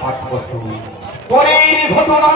পাঠ করত পরের ঘটনা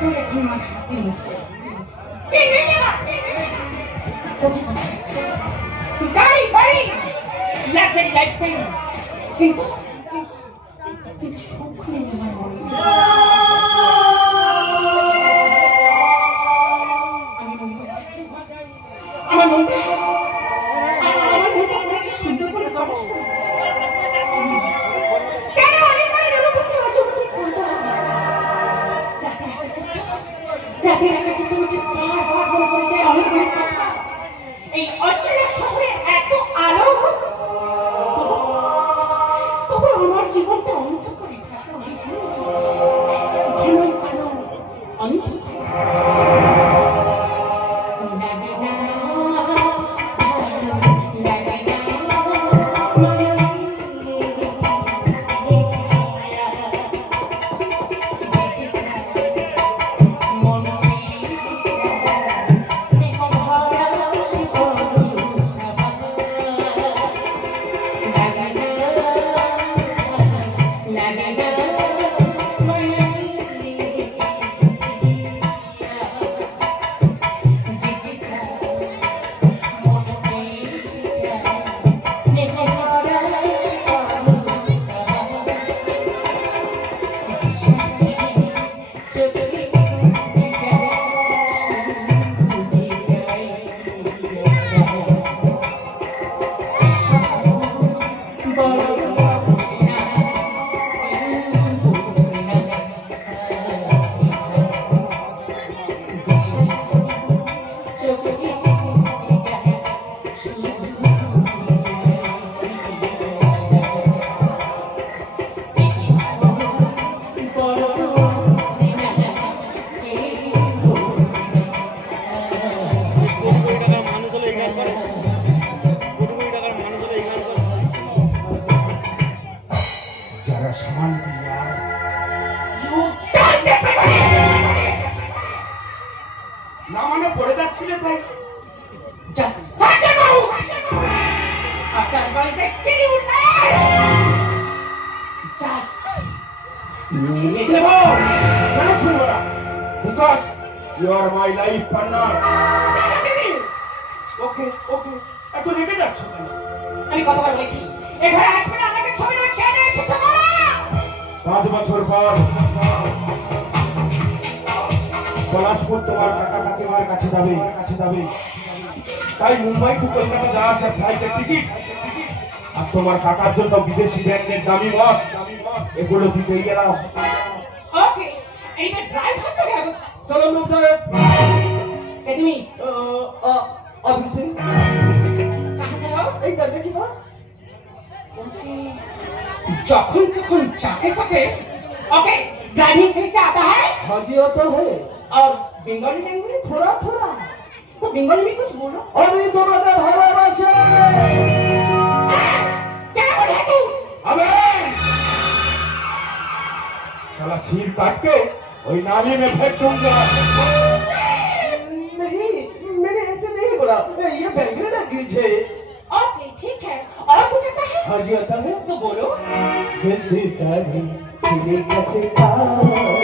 দ্বিতীয় এখন আমার হাতের মুঠো টেনে নেওয়া কোটি কোটি গাড়ি বাড়ি লাক্সারি লাইফস্টাইল কিন্তু কিন্তু এই অচেনা শহরে পর পলাশপুর তোমার কাকা কাকিমার কাছে যাবে কাছে যাবে। তাই মুম্বাই টু কলকাতা যাওয়া আসা ফ্লাইটের টিকিট আর তোমার কাকার জন্য বিদেশি ব্র্যান্ডের দামি মদ। এগুলো দিতে গেলাম। এই দাদা কি যখন তখন চাকে তাকে ओके ड्राइविंग सही से आता है हाँ जी वो तो है और बंगाली लैंग्वेज थोड़ा थोड़ा तो बंगाली में कुछ बोलो अभी তোমাদের ভালোবাসে क्या बोल रहा तू अबे साला सिर काट के वही नाली में फेंक दूंगा नहीं मैंने ऐसे नहीं बोला ये बैंगन लैंग्वेज है ओके ठीक है और कुछ आता है हाँ जी आता है तो बोलो जैसे तारी Can you catch it? Oh.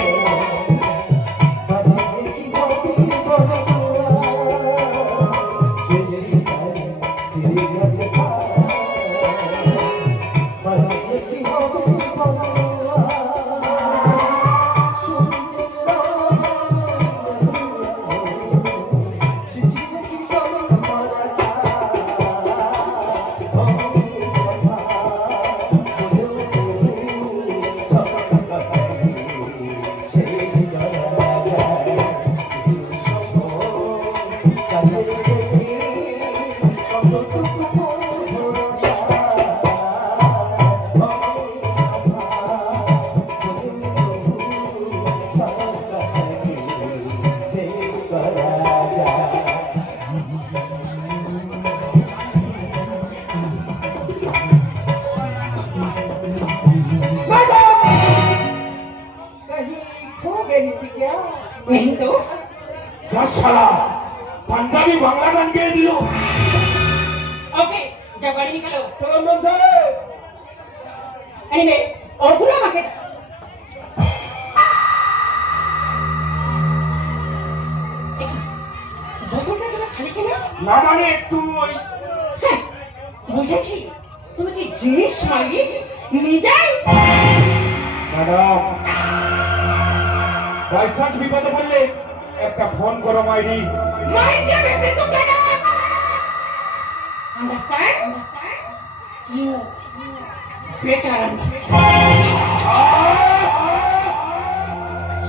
শালা পাঞ্জাবি বাংলা গান গেয়ে দিল। ওকে নিকালো সালাম এনিমে ওগুলো আমাকে বোতলটা তোমার খালি কিনা? না মানে একটু ওই হ্যাঁ, বুঝেছি। তুমি কি জিনিস মালিক? নিজেই? ম্যাডাম পয়সা বিপদে পড়লে একটা ফোন করো মাইরি।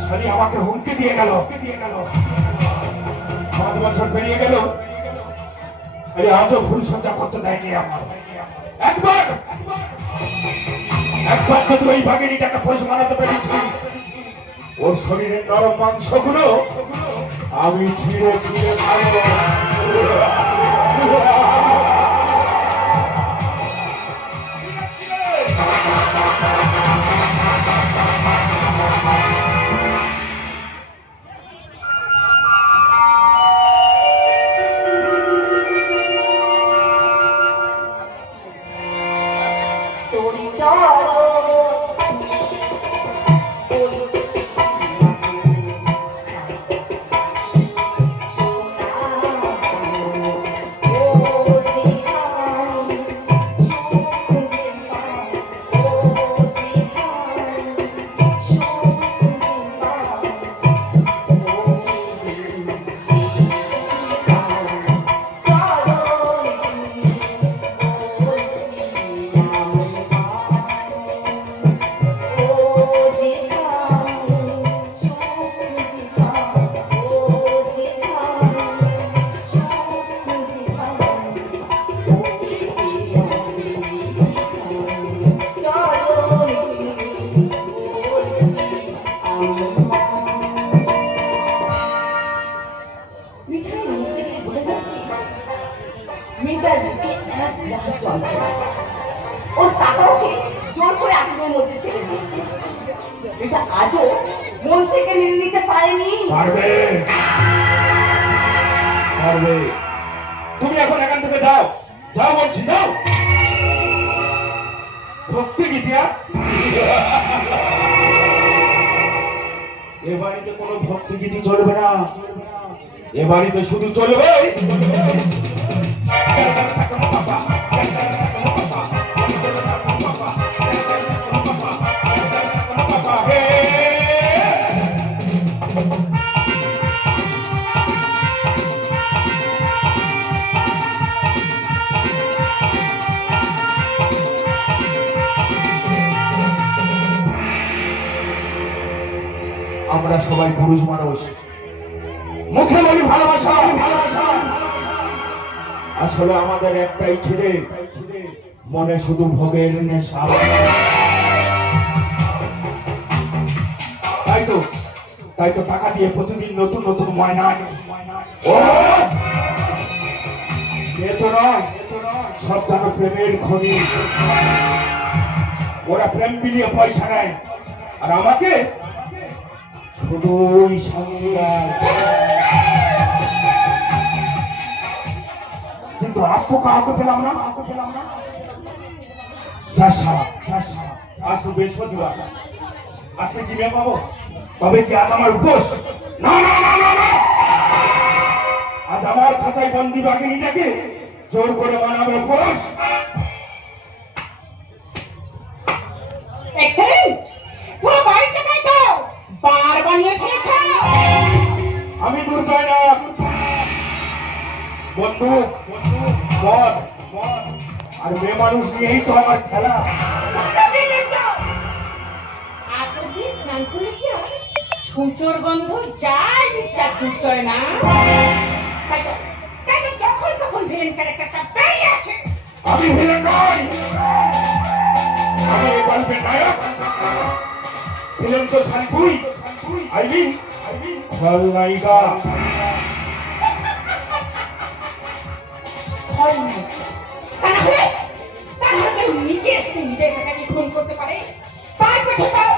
শালি আমাকে হুমকি দিয়ে গেল। দিয়ে গেল পাঁচ বছর পেরিয়ে গেল। আরে আজও ভুল সজ্জা করতে দেয়নি আমার। একবার একবার যদি ওই বাগিনীটাকে পোষ মানাতে পেরেছি ওর শরীরের নরম মাংসগুলো আমি ছিঁড়ে ছিঁড়ে খাব তোরি আসলে আমাদের একটাই খিদে মনে শুধু ভোগের নেশা। তাই তো তাই তো টাকা দিয়ে প্রতিদিন নতুন নতুন ময়না ও! সব জানো প্রেমের খনি। ওরা প্রেম মিলিয়ে পয়সা নেয়। আর আমাকে? শুধুই সঙ্গে। কিন্তু আজ তো কাউকে পেলাম না। যা সারা যা সারা আজ তো বৃহস্পতিবার। আজকে কি মেয়ে পাবো? তবে কি আজ আমার উপোস? না না না না না। আজ আমার খাঁচায় বন্দি বাগিনীটাকে জোর করে মানাবে উপোস। এক্সেলেন্ট পুরো বাড়িটাকে তো বার বানিয়ে ফেলেছ! আমি দুর্জয় না। বন্দুক বধ আর মেয়ে মানুষ নিয়েই তো আমার খেলা। সূচর গন্ধ যায় মিস্টার দুর্জয় না। তাই তো তাই তো যখন তখন ভিলেন ক্যারেক্টারটা বেরিয়ে আসে। আমি ভিলেন নই। আমি এই গল্পের নায়ক। ভিলেন তো শান্তুই। I mean খলনায়িকা। হয় না তা না হলে নিজের টাকা দিয়ে খুন করতে পারে। পাঁচ বছর পর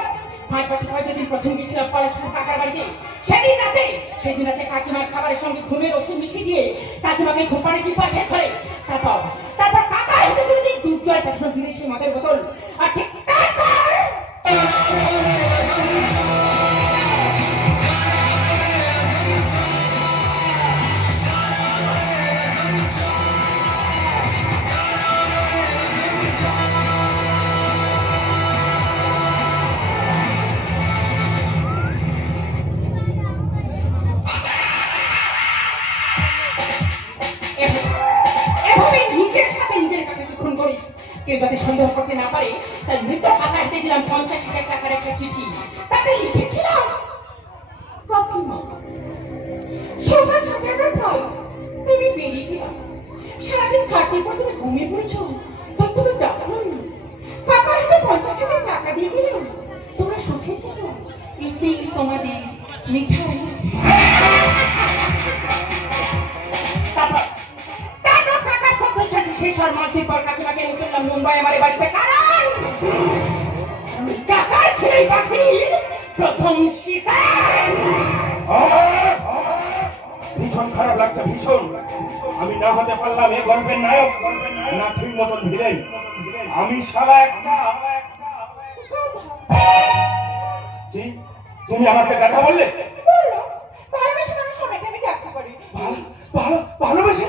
পাঁচ বছর পর যদি যেদিন প্রথম গেছিলাম পলাশপুর কাকার বাড়িতে, সেদিন রাতে সেদিন রাতে কাকিমার খাবারের সঙ্গে ঘুমের ওষুধ মিশিয়ে দিয়ে কাকিমাকে ঘুম পাড়ে দিয়ে পাশে ঘরে তারপর তারপর কাকা হেঁটে তুলে দিই দুধ জল পাঠানো বিদেশি মদের বোতল। আর ঠিক তারপর কেউ যাতে সন্দেহ করতে না পারে, তাই মৃত হাতে দিলাম পঞ্চাশ হাজার টাকার একটা চিঠি। তাতে লিখেছিলাম তুমি বেরিয়ে গেলাম সারাদিন পর তুমি ঘুমিয়ে পড়েছো তাই না পঞ্চাশ হাজার টাকা দিয়ে গেলাম। তোমরা সুখে তোমাদের মিঠাই। দিন পর কাকিমাকে চললাম মুম্বাই আমার বাড়িতে। কারণ কাকার ছেলে পাখির প্রথম শিকার ভীষণ খারাপ লাগছে ভীষণ। আমি না হতে পারলাম এ গল্পের নায়ক না ঠিক মতন ভিলেন। আমি সারা একটা তুমি আমাকে দেখা বললে? ভালোবেসে মানুষ আমি ভালো ভালো ভালোবাসে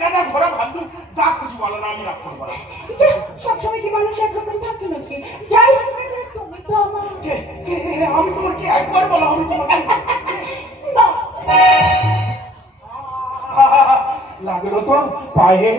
গাদা ঘোড়া ভালতু যা খুশি বলো না আমি রাগ করব না সবসময় কি মানুষ একরকম থাকে নাকি? যাই তুমি তো আমার আমি তোমার কি একবার বলো আমি তোমাকে লাগল তো পায়ে।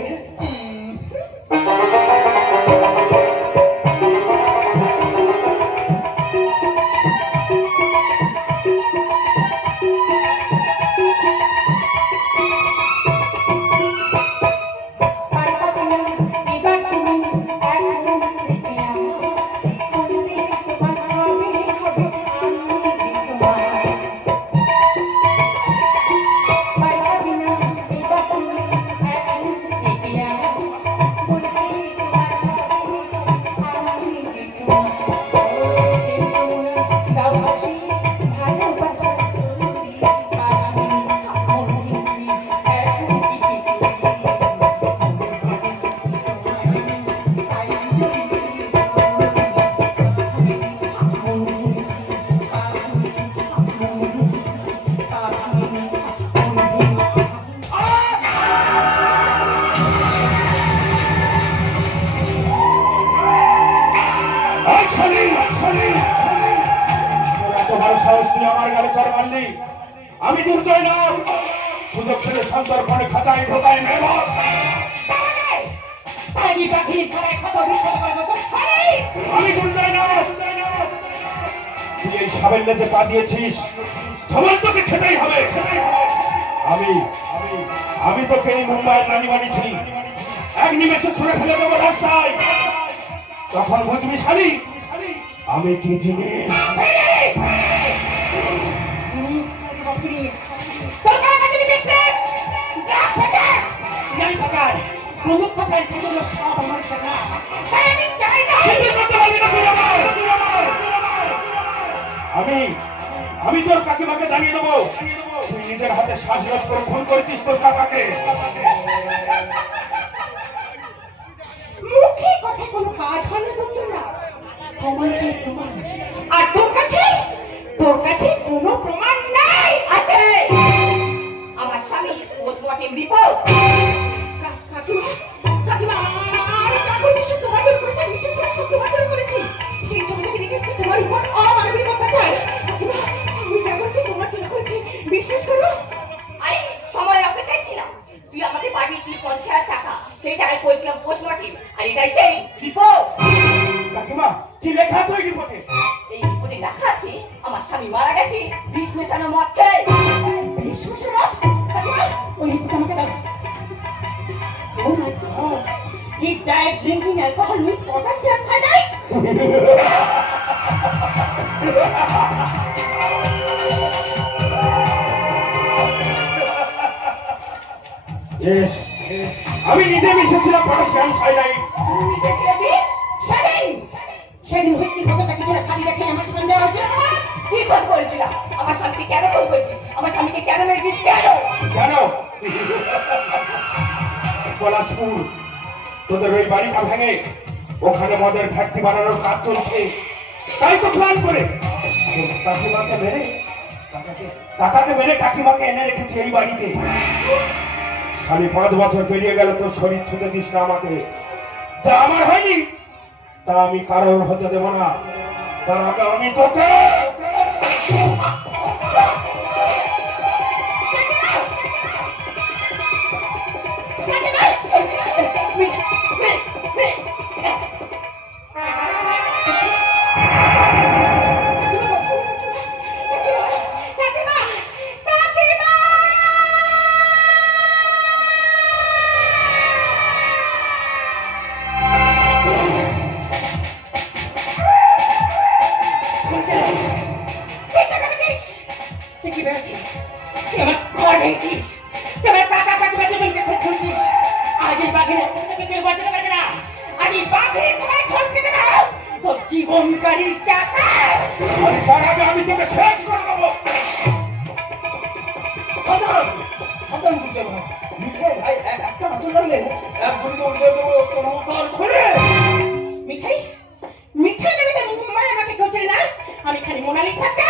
এই যে পা দিয়েছিস সবার তোকে খেতেই হবে। আমি আমি তোকে এই মুম্বাইয়ের রানী বানিয়েছি। এক নিমেষে ছুড়ে ফেলে দেবো রাস্তায়। তখন বুঝবি শালি আমি কি জিনিস? প্রমুখ সব আমার টাকা তাই আমি চাই না। করতে পারবি না তুই আমার। আমি আমি তোর কাকিমাকে জানিয়ে দেবো? তুই নিজের হাতে শ্বাসরোধ করে খুন করেছিস তোর কাকাকে। মুখে কথা কোনো কাজ হয় না তোর জন্য। প্রমাণ চাই প্রমাণ আর তোর কাছে? তোর কাছে কোনো প্রমাণ আমি নিজে মিশেছিলাম পটাশিয়াম সাইনাইড তুমি মিশেছিলে বিষ? সেদিন? সেদিন হুইস্কির বোতলটা কিছুটা খালি রেখে আমার সন্দেহ হয়েছিল কি ফোন করেছিলাম আমার স্বামীকে কেন ফোন করেছিস আমার স্বামীকে কেন মেরেছিস? কেন? কেন? পলাশপুর তোদের ওই বাড়িটা ভেঙে ওখানে মদের ফ্যাক্টরি বানানোর কাজ চলছে। তাই তো প্ল্যান করে। কাকিমাকে মেরে, কাকাকে মেরে কাকিমাকে এনে রেখেছে এই বাড়িতে। সাড়ে পাঁচ বছর পেরিয়ে গেল, তোর শরীর ছুতে দিস না আমাকে। যা আমার হয়নি, তা আমি কারোর হতে দেব না। তার আগে আমি তোকে জীবনকারী চাকা আমি তোকে শেষ করে দেবো। সাধারণ সাধারণ দিতে ভাই মিঠাই ভাই এক একটা বছর লাগলে এক গুলি তো উড়িয়ে দেবো তোর মুখ খুলে মিঠাই মিঠাই নেবে তো মানে আমাকে কেউ না? আমি খালি মোনালিসা কে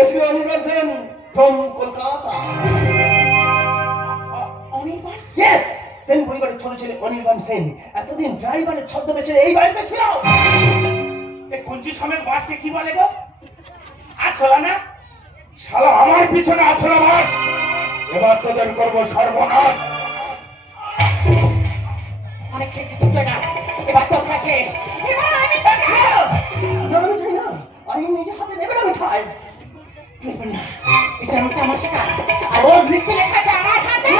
এসবি অনির্বাণ সেন ফ্রম কলকাতা। সেন পরিবারের ছোট ছেলে অনির্বাণ সেন এতদিন ড্রাইভারের ছদ্মবেশে এই বাড়িতে ছিল। সমেত বাসকে কি বলে গো? আছলা না? শালা আমার পিছনে আছলা বাস। এবার তোদের করব সর্বনাশ। অনেক খেয়েছি তুই না এবার তোর শেষ। এবার আমি না না আমি নিজে হাতে নেবে না মিঠাই। না। হচ্ছে আমার শিকার। আর ওর মৃত্যু লেখা আছে আমার হাতে।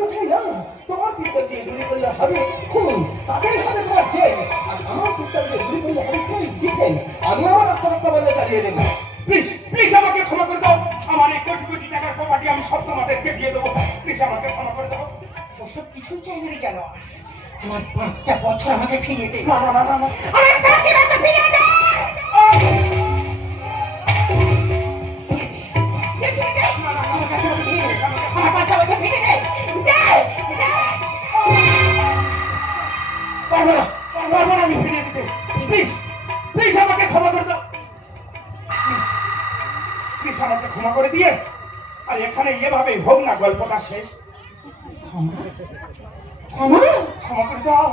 মিঠাই না তোমার পিস্তল দিয়ে গুলি করলে হবে খুন তাতেই হবে তোমার জেল আর আমার পিস্তল দিয়ে গুলি করলে হবে তুমি ডিফেন আমি আমার আত্মরক্ষা বলে চালিয়ে দেবো প্লিজ প্লিজ আমাকে ক্ষমা করে দাও। আমার এই কোটি কোটি টাকার প্রপার্টি আমি সব তোমাদেরকে দিয়ে দেবো? প্লিজ আমাকে ক্ষমা করে দাও। ওসব কিছুই চাই না জানো আমার পাঁচটা বছর আমাকে ফিরিয়ে দে। না না না না কাকিমাকে ফিরিয়ে দে, শেষ। ক্ষমা। ক্ষমা। করে দাও।